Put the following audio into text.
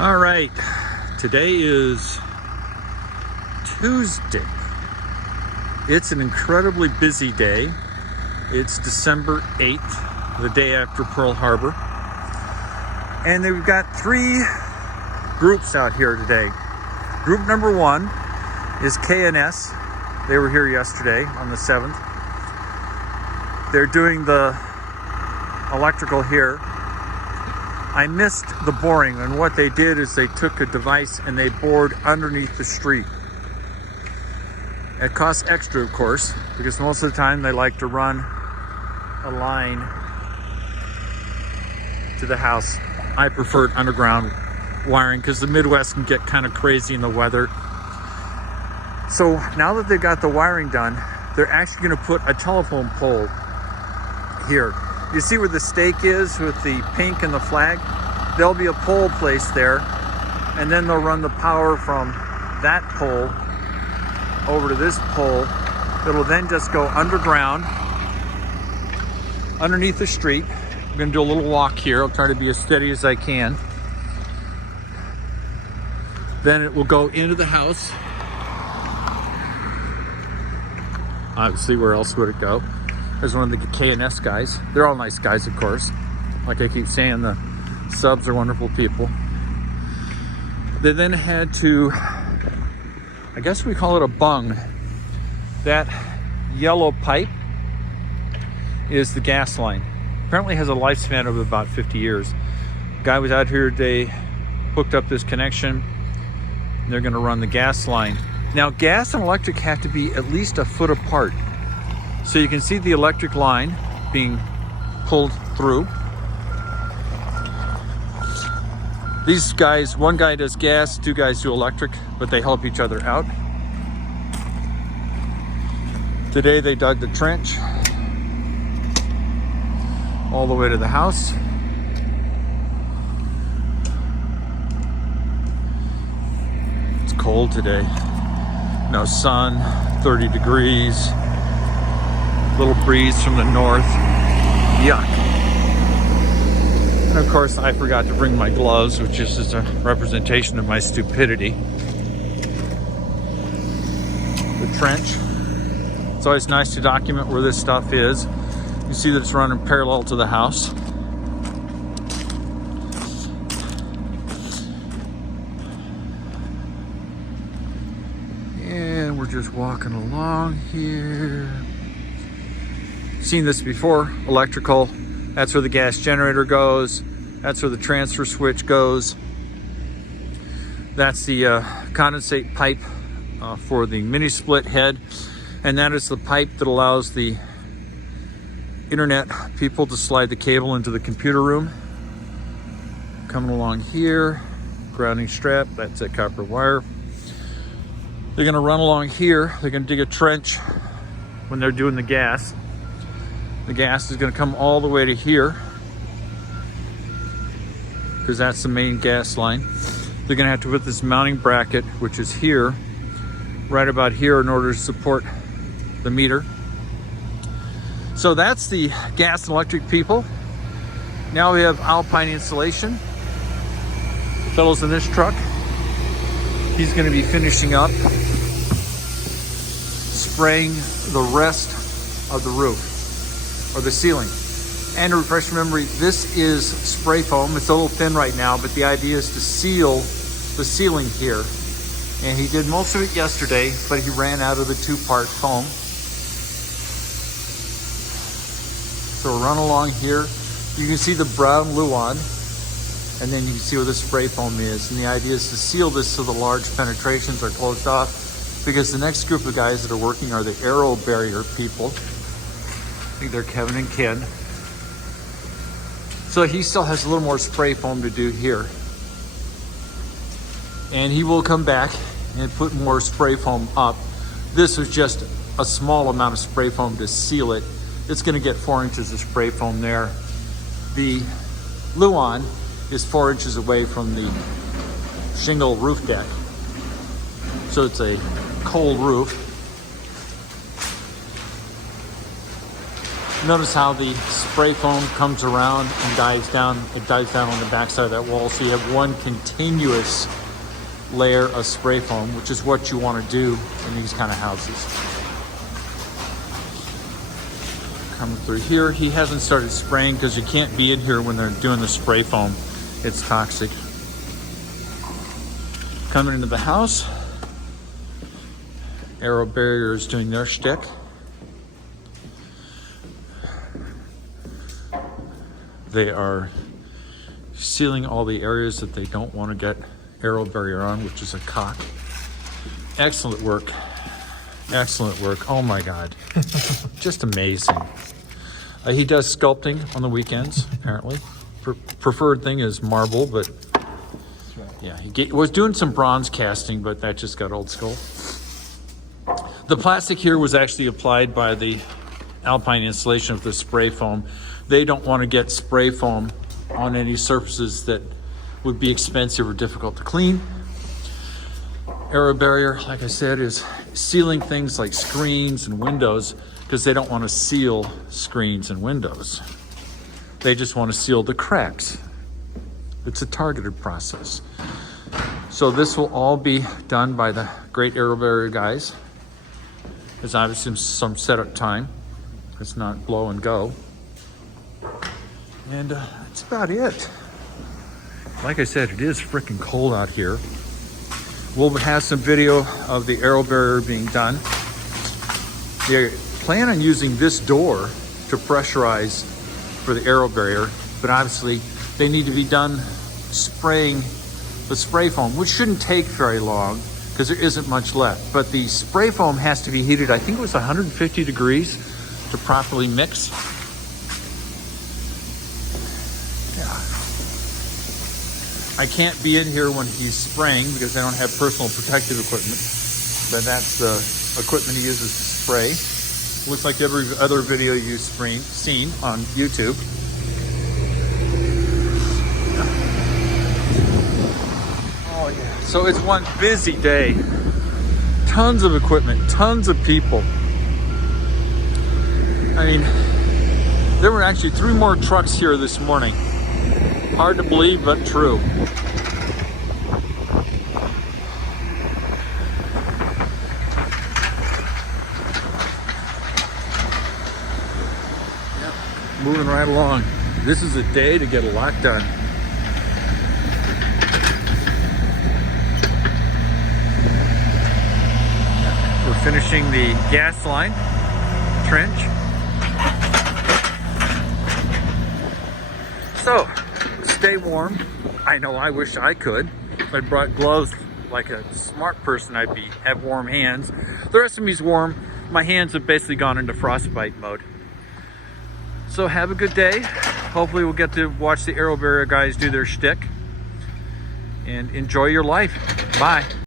All right, today is Tuesday. It's an incredibly busy day. It's December 8th, the day after Pearl Harbor. And we've got three groups out here today. Group number one is K&S. They were here yesterday on the 7th. They're doing the electrical here. I missed the boring, and what they did is they took a device and they bored underneath the street. It costs extra, of course, because most of the time they like to run a line to the house. I preferred underground wiring because the Midwest can get kind of crazy in the weather. So now that they've got the wiring done, they're actually going to put a telephone pole here. You see where the stake is with the pink and the flag? There'll be a pole placed there, and then they'll run the power from that pole over to this pole. It'll then just go underground, underneath the street. I'm gonna do a little walk here. I'll try to be as steady as I can. Then it will go into the house. Obviously, where else would it go? There's one of the K&S guys. They're all nice guys, of course. Like I keep saying, the subs are wonderful people. They then had to, I guess we call it a bung. That yellow pipe is the gas line. Apparently has a lifespan of about 50 years. Guy was out here today, hooked up this connection. And they're gonna run the gas line. Now, gas and electric have to be at least a foot apart. So you can see the electric line being pulled through. These guys, one guy does gas, two guys do electric, but they help each other out. Today they dug the trench all the way to the house. It's cold today. No sun, 30 degrees. Little breeze from the north. Yuck. And of course, I forgot to bring my gloves, which is just a representation of my stupidity. The trench. It's always nice to document where this stuff is. You see that it's running parallel to the house. And we're just walking along here. Seen this before. Electrical, that's where the gas generator goes, that's where the transfer switch goes, that's the condensate pipe for the mini split head, and that is the pipe that allows the internet people to slide the cable into the computer room. Coming along here, grounding strap, that's that copper wire. They're going to run along here. They're going to dig a trench when they're doing the gas. The gas is going to come all the way to here because that's the main gas line. They're going to have to put this mounting bracket, which is here, right about here, in order to support the meter. So that's the gas and electric people. Now we have Alpine Insulation. The fellow's in this truck. He's going to be finishing up spraying the rest of the roof. Or the ceiling. And to refresh your memory, this is spray foam. It's a little thin right now, but the idea is to seal the ceiling here. And he did most of it yesterday, but he ran out of the two-part foam. So we'll run along here. You can see the brown Luan, and then you can see where the spray foam is. And the idea is to seal this so the large penetrations are closed off, because the next group of guys that are working are the aerobarrier people. I think they're Kevin and Ken. So he still has a little more spray foam to do here. And he will come back and put more spray foam up. This was just a small amount of spray foam to seal it. It's gonna get 4 inches of spray foam there. The Luan is 4 inches away from the shingle roof deck. So it's a cold roof. Notice how the spray foam comes around and dives down. It dives down on the backside of that wall, so you have one continuous layer of spray foam, which is what you want to do in these kind of houses. Coming through here, he hasn't started spraying because you can't be in here when they're doing the spray foam. It's toxic. Coming into the house, aerobarrier is doing their shtick. They are sealing all the areas that they don't want to get aerobarrier on, which is a cock. Excellent work. Excellent work. Oh my God. Just amazing. He does sculpting on the weekends, apparently. Preferred thing is marble, but yeah, he was doing some bronze casting, but that just got old school. The plastic here was actually applied by the Alpine installation of the spray foam. They don't want to get spray foam on any surfaces that would be expensive or difficult to clean. Aerobarrier, like I said, is sealing things like screens and windows because they don't want to seal screens and windows. They just want to seal the cracks. It's a targeted process. So this will all be done by the great aerobarrier guys. There's obviously some setup time. It's not blow and go. And that's about it. Like I said, it is freaking cold out here. We'll have some video of the aerobarrier being done. They plan on using this door to pressurize for the aerobarrier, but obviously they need to be done spraying the spray foam, which shouldn't take very long because there isn't much left. But the spray foam has to be heated, I think it was 150 degrees to properly mix. I can't be in here when he's spraying because I don't have personal protective equipment, but that's the equipment he uses to spray. Looks like every other video you've seen on YouTube. Oh yeah. So it's one busy day. Tons of equipment, tons of people. I mean, there were actually 3 more trucks here this morning. Hard to believe, but true. Yep, moving right along. This is a day to get a lot done. We're finishing the gas line trench. So, stay warm. I know I wish I could. If I brought gloves like a smart person, I'd have warm hands. The rest of me's warm. My hands have basically gone into frostbite mode. So have a good day. Hopefully we'll get to watch the aerobarrier guys do their shtick. And enjoy your life. Bye.